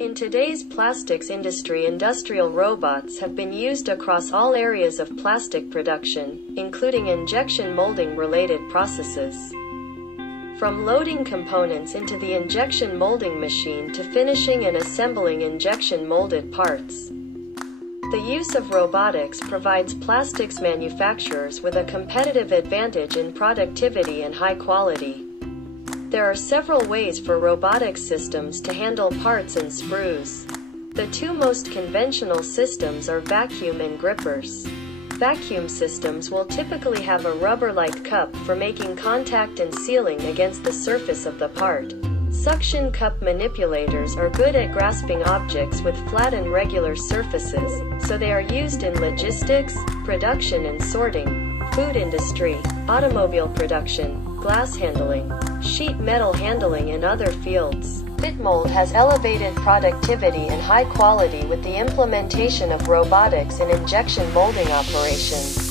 In today's plastics industry, industrial robots have been used across all areas of plastic production, including injection molding related processes. From loading components into the injection molding machine to finishing and assembling injection molded parts. The use of robotics provides plastics manufacturers with a competitive advantage in productivity and high quality. There are several ways for robotic systems to handle parts and sprues. The two most conventional systems are vacuum and grippers. Vacuum systems will typically have a rubber-like cup for making contact and sealing against the surface of the part. Suction cup manipulators are good at grasping objects with flat and regular surfaces, so they are used in logistics, production and sorting, food industry, automobile production, glass handling, sheet metal handling and other fields. Bitmold has elevated productivity and high quality with the implementation of robotics in injection molding operations.